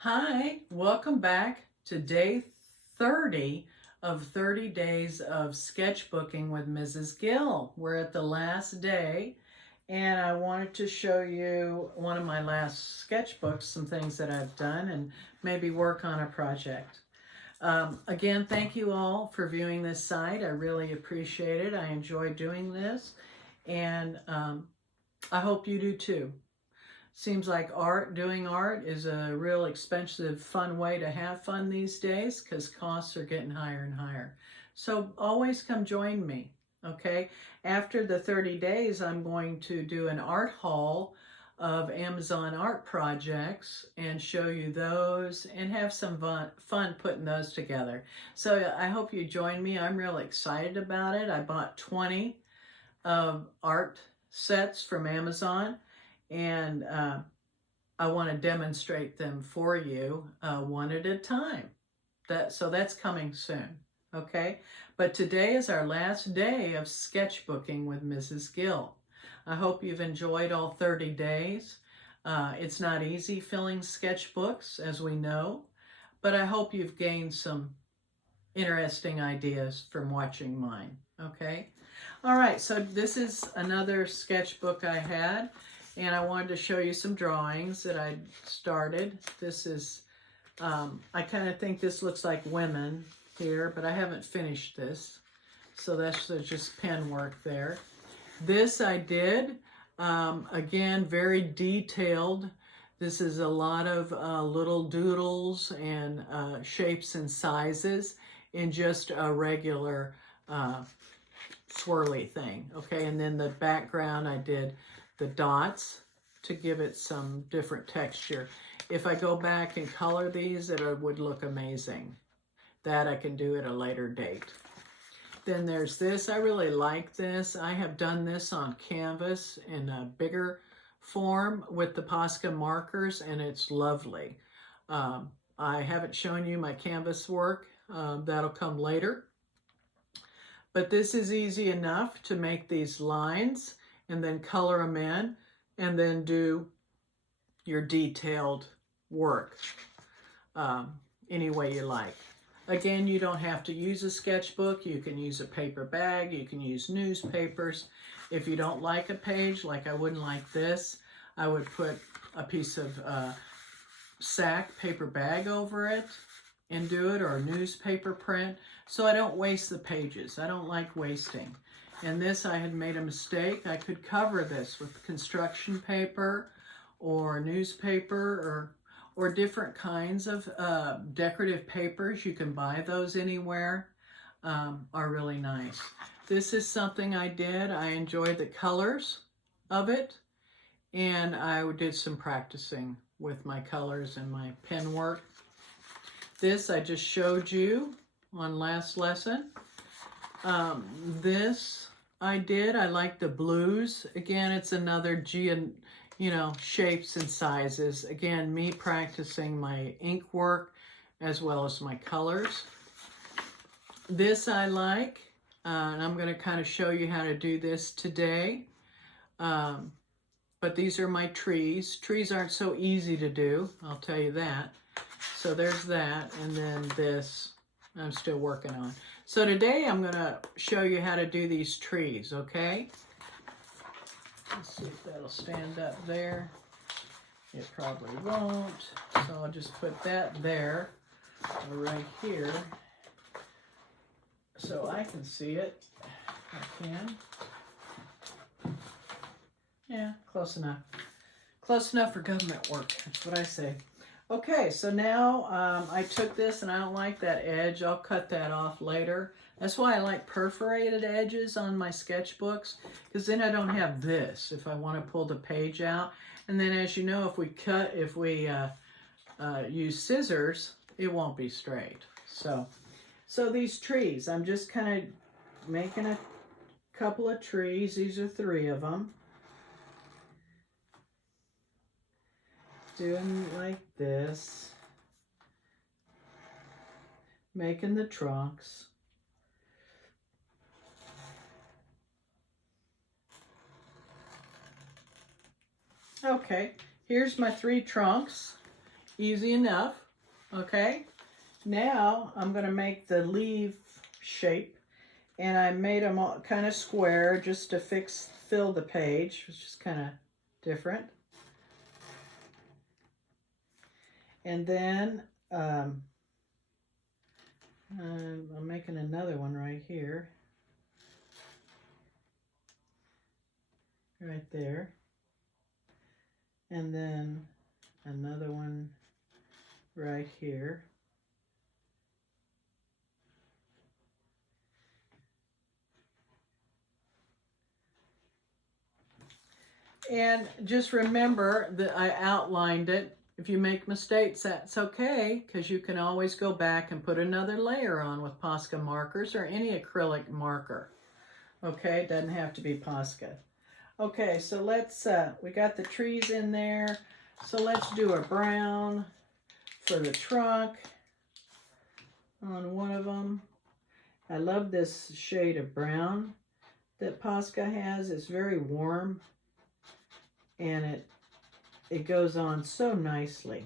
Hi, welcome back to day 30 of 30 days of sketchbooking with Mrs. Gill. We're at the last day, and I wanted to show you one of my last sketchbooks, some things that I've done, and maybe work on a project. Again, thank you all for viewing this site. I really appreciate it. I enjoy doing this, and I hope you do too. Seems like doing art is a real expensive, fun way to have fun these days because costs are getting higher and higher. So always come join me, okay? After the 30 days, I'm going to do an art haul of Amazon art projects and show you those and have some fun putting those together. So I hope you join me. I'm real excited about it. I bought 20 art sets from Amazon, and I want to demonstrate them for you one at a time. So that's coming soon, okay? But today is our last day of sketchbooking with Mrs. Gill. I hope you've enjoyed all 30 days. It's not easy filling sketchbooks, as we know, but I hope you've gained some interesting ideas from watching mine, okay? All right, so this is another sketchbook I had, and I wanted to show you some drawings that I started. This is, I kind of think this looks like women here, but I haven't finished this. So that's just pen work there. This I did, again, very detailed. This is a lot of little doodles and shapes and sizes in just a regular swirly thing, okay? And then the background, I did the dots to give it some different texture. If I go back and color these, it would look amazing. That I can do at a later date. Then there's this. I really like this. I have done this on canvas in a bigger form with the Posca markers, and it's lovely. I haven't shown you my canvas work. That'll come later. But this is easy enough to make these lines and then color them in and then do your detailed work any way you like. Again, you don't have to use a sketchbook. You can use a paper bag. You can use newspapers. If you don't like a page, like I wouldn't like this, I would put a piece of sack paper bag over it and do it, or a newspaper print, so I don't waste the pages. I don't like wasting. And this, I had made a mistake. I could cover this with construction paper or newspaper or different kinds of decorative papers. You can buy those anywhere, are really nice. This is something I did. I enjoyed the colors of it, and I did some practicing with my colors and my pen work. This I just showed you on last lesson. This I did. I like the blues. Again, it's another shapes and sizes. Again, me practicing my ink work as well as my colors. This I like, and I'm going to kind of show you how to do this today. But these are my trees. Trees aren't so easy to do, I'll tell you that. So there's that, and then this I'm still working on. So today I'm going to show you how to do these trees, okay? Let's see if that'll stand up there. It probably won't. So I'll just put that there, right here, so I can see it. I can. Yeah, close enough. Close enough for government work, that's what I say. Okay, so now I took this, and I don't like that edge. I'll cut that off later. That's why I like perforated edges on my sketchbooks, because then I don't have this if I want to pull the page out. And then, as you know, if we use scissors, it won't be straight. So these trees, I'm just kind of making a couple of trees. These are 3 of them. Doing like this, making the trunks. Okay, here's my 3 trunks, easy enough. Okay, now I'm going to make the leaf shape, and I made them all kind of square just to fill the page, which is kind of different. And then I'm making another one right here, right there, and then another one right here. And just remember that I outlined it. If you make mistakes, that's okay, because you can always go back and put another layer on with Posca markers or any acrylic marker. Okay, it doesn't have to be Posca. Okay, so let's, we got the trees in there, so let's do a brown for the trunk on one of them. I love this shade of brown that Posca has. It's very warm, and it goes on so nicely.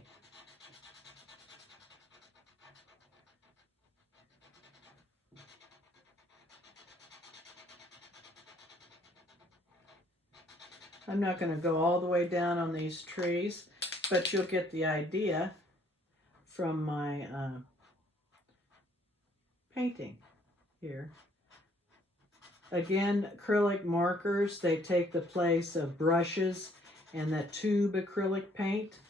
I'm not going to go all the way down on these trees, but you'll get the idea from my painting here. Again, acrylic markers, they take the place of brushes and the tube acrylic paint.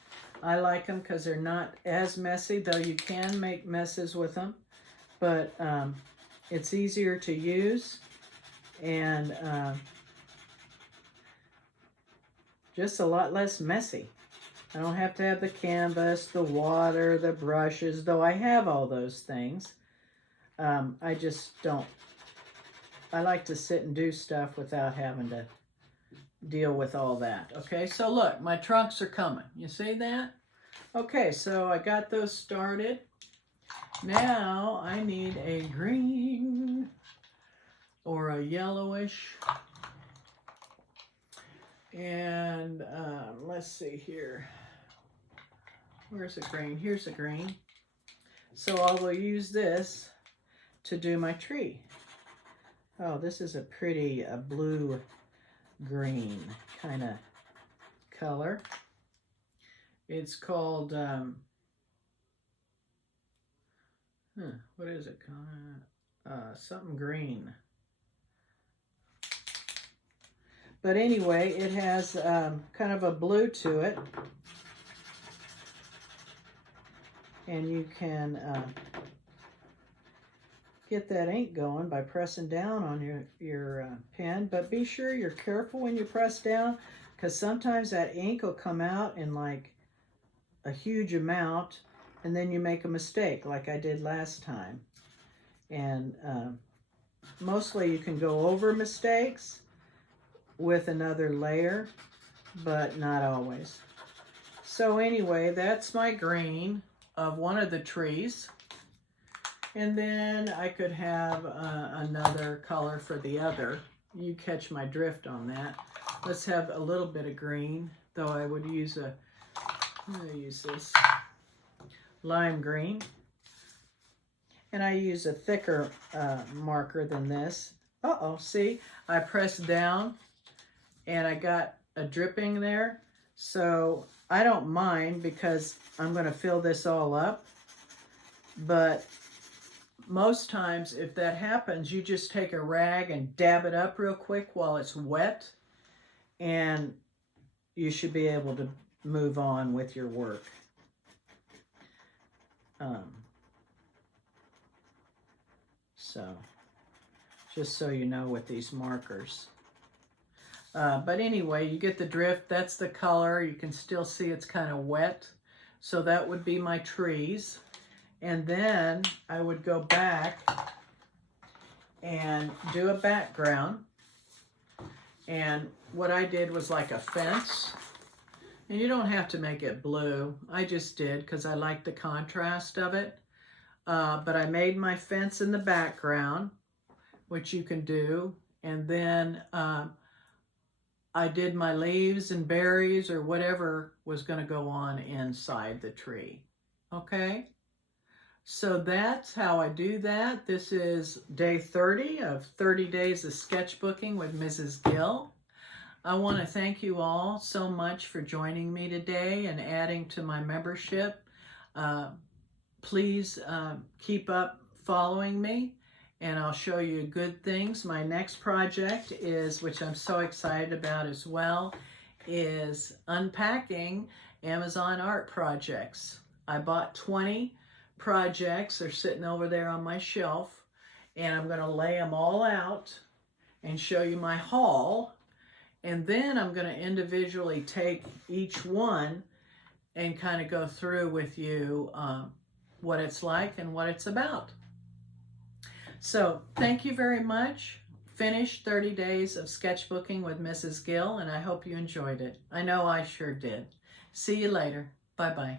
I like them because they're not as messy, though you can make messes with them, but it's easier to use, and just a lot less messy. I don't have to have the canvas, the water, the brushes, though I have all those things. I just don't. I like to sit and do stuff without having to deal with all that. Okay, so look, my trunks are coming. You see that? Okay, so I got those started. Now I need a green or a yellowish. And let's see here. Where's the green? Here's the green. So I will use this to do my tree. Oh, this is a pretty blue-green kind of color. It's called, what is it called? Something green. But anyway, it has kind of a blue to it. And you can get that ink going by pressing down on your pen. But be sure you're careful when you press down, because sometimes that ink will come out in like a huge amount, and then you make a mistake like I did last time. And mostly you can go over mistakes with another layer, but not always. So anyway, that's my green of one of the trees. And then I could have another color for the other. You catch my drift on that. Let's have a little bit of green, though I would use I'm gonna use this lime green. And I use a thicker marker than this. Uh-oh, see, I pressed down and I got a dripping there. So I don't mind, because I'm gonna fill this all up. But most times, if that happens, you just take a rag and dab it up real quick while it's wet, and you should be able to move on with your work. So, just so you know with these markers. But anyway, you get the drift. That's the color. You can still see it's kind of wet. So that would be my trees. And then I would go back and do a background. And what I did was like a fence. And you don't have to make it blue. I just did because I like the contrast of it. But I made my fence in the background, which you can do. And then I did my leaves and berries or whatever was going to go on inside the tree. Okay? So that's how I do that. This is day 30 of 30 days of sketchbooking with Mrs. Gill. I want to thank you all so much for joining me today and adding to my membership. Please keep up following me, and I'll show you good things. My next project is, which I'm so excited about as well, is unpacking Amazon art projects. I bought 20 projects. They're sitting over there on my shelf, and I'm going to lay them all out and show you my haul. And then I'm going to individually take each one and kind of go through with you what it's like and what it's about. So thank you very much. Finished 30 days of sketchbooking with Mrs. Gill, and I hope you enjoyed it. I know I sure did. See you later. Bye-bye.